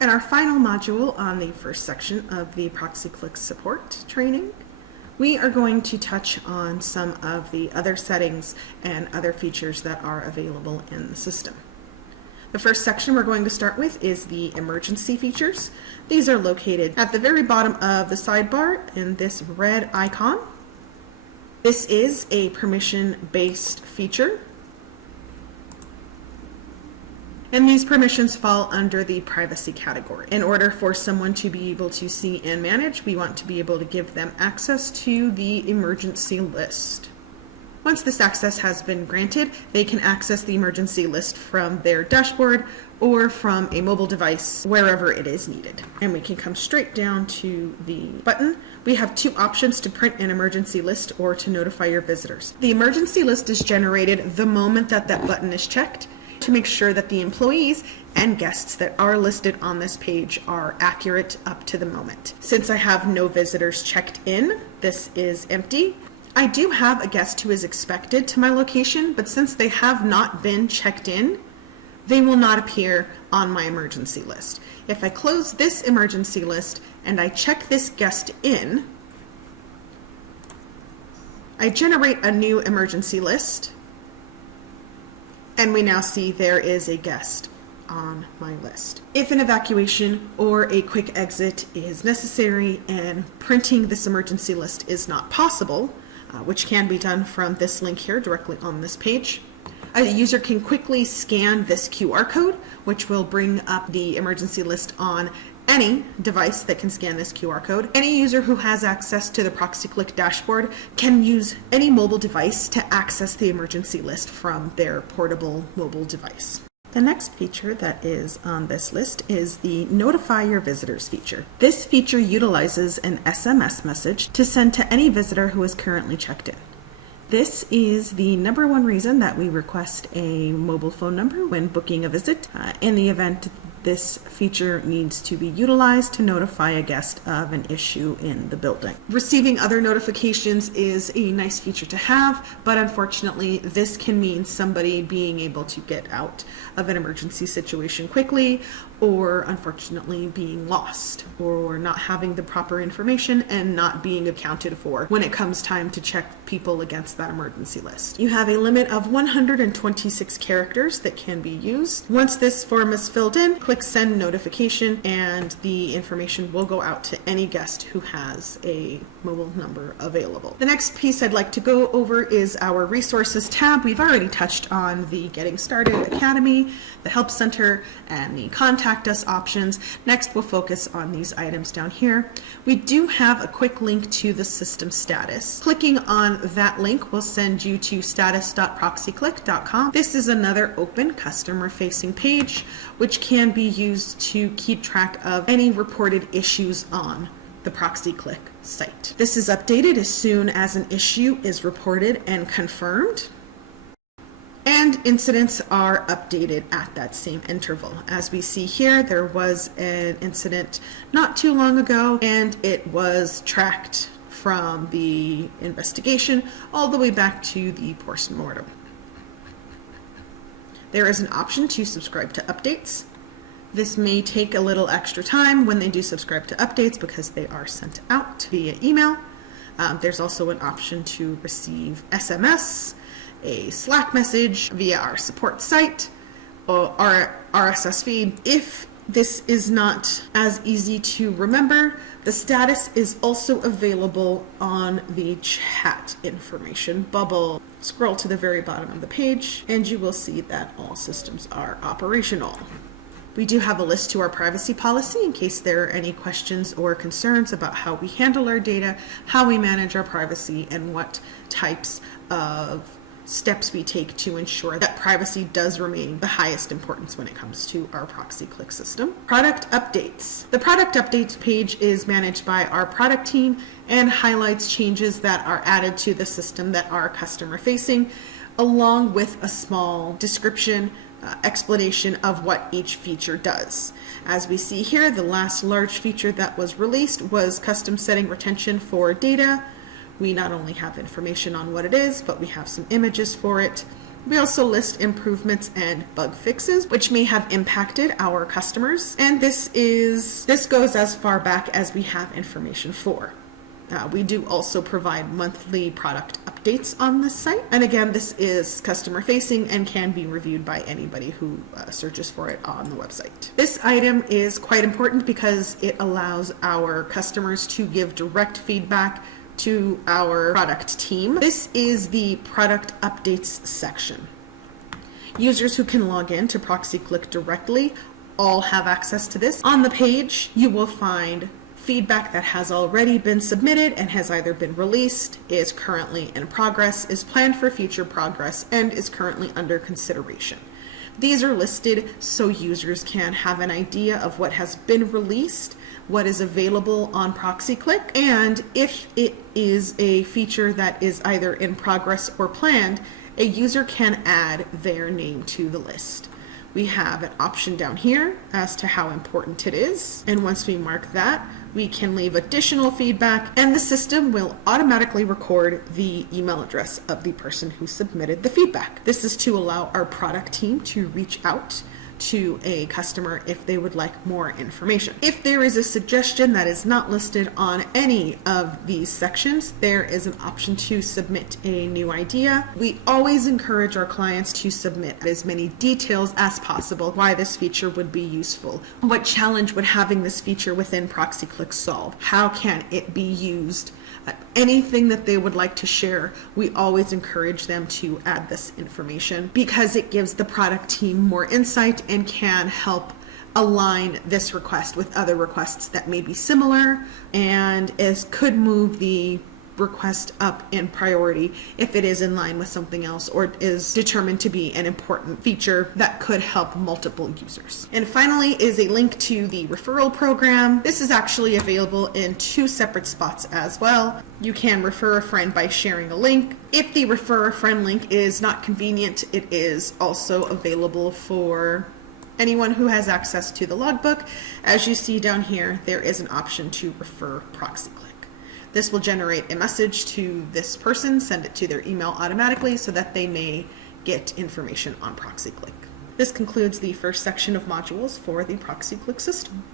And our final module on the first section of the ProxyClick support training, we are going to touch on some of the other settings and other features that are available in the system. The first section we're going to start with is the emergency features. These are located at the very bottom of the sidebar in this red icon. This is a permission-based feature, and these permissions fall under the privacy category. In order for someone to be able to see and manage, we want to be able to give them access to the emergency list. Once this access has been granted, they can access the emergency list from their dashboard or from a mobile device, wherever it is needed. And we can come straight down to the button. We have two options to print an emergency list or to notify your visitors. The emergency list is generated the moment that that button is checked to make sure that the employees and guests that are listed on this page are accurate up to the moment. Since I have no visitors checked in, this is empty. I do have a guest who is expected to my location, but since they have not been checked in, they will not appear on my emergency list. If I close this emergency list and I check this guest in, I generate a new emergency list, and we now see there is a guest on my list. If an evacuation or a quick exit is necessary and printing this emergency list is not possible, which can be done from this link here directly on this page, a user can quickly scan this QR code, which will bring up the emergency list on any device that can scan this QR code. Any user who has access to the ProxyClick dashboard can use any mobile device to access the emergency list from their portable mobile device. The next feature that is on this list is the Notify Your Visitors feature. This feature utilizes an SMS message to send to any visitor who is currently checked in. This is the number one reason that we request a mobile phone number when booking a visit in the event this feature needs to be utilized to notify a guest of an issue in the building. Receiving other notifications is a nice feature to have, but unfortunately this can mean somebody being able to get out of an emergency situation quickly, or unfortunately being lost, or not having the proper information and not being accounted for when it comes time to check people against that emergency list. You have a limit of 126 characters that can be used. Once this form is filled in, click send notification and the information will go out to any guest who has a mobile number available. The next piece I'd like to go over is our resources tab. We've already touched on the Getting Started Academy, the Help Center, and the Contact Us options. Next, we'll focus on these items down here. We do have a quick link to the system status. Clicking on that link will send you to status.proxyclick.com. This is another open customer-facing page, which can be used to keep track of any reported issues on the ProxyClick site. This is updated as soon as an issue is reported and confirmed, and incidents are updated at that same interval. As we see here, there was an incident not too long ago, and it was tracked from the investigation all the way back to the post-mortem. There is an option to subscribe to updates. This may take a little extra time when they do subscribe to updates because they are sent out via email. There's also an option to receive SMS, a Slack message via our support site, or our RSS feed. If this is not as easy to remember, the status is also available on the chat information bubble. Scroll to the very bottom of the page and you will see that all systems are operational. We do have a list to our privacy policy in case there are any questions or concerns about how we handle our data, how we manage our privacy, and what types of steps we take to ensure that privacy does remain the highest importance when it comes to our ProxyClick system. Product updates. The product updates page is managed by our product team and highlights changes that are added to the system that are customer facing, along with a small description, explanation of what each feature does. As we see here, the last large feature that was released was custom setting retention for data. We not only have information on what it is, but we have some images for it. We also list improvements and bug fixes, which may have impacted our customers. And this goes as far back as we have information for. We do also provide monthly product updates on this site. And again, this is customer facing and can be reviewed by anybody who searches for it on the website. This item is quite important because it allows our customers to give direct feedback to our product team. This is the product updates section. Users who can log in to ProxyClick directly all have access to this. On the page, you will find feedback that has already been submitted and has either been released, is currently in progress, is planned for future progress, and is currently under consideration. These are listed so users can have an idea of what has been released, what is available on ProxyClick, and if it is a feature that is either in progress or planned, a user can add their name to the list. We have an option down here as to how important it is, and once we mark that, we can leave additional feedback, and the system will automatically record the email address of the person who submitted the feedback. This is to allow our product team to reach out to a customer if they would like more information. If there is a suggestion that is not listed on any of these sections, there is an option to submit a new idea. We always encourage our clients to submit as many details as possible why this feature would be useful. What challenge would having this feature within ProxyClick solve? How can it be used? Anything that they would like to share, we always encourage them to add this information because it gives the product team more insight and can help align this request with other requests that may be similar and could move the request up in priority if it is in line with something else or is determined to be an important feature that could help multiple users. And finally is a link to the referral program. This is actually available in 2 separate spots as well. You can refer a friend by sharing a link. If the refer a friend link is not convenient, it is also available for anyone who has access to the logbook. As you see down here, there is an option to refer ProxyClick. This will generate a message to this person, send it to their email automatically so that they may get information on ProxyClick. This concludes the first section of modules for the ProxyClick system.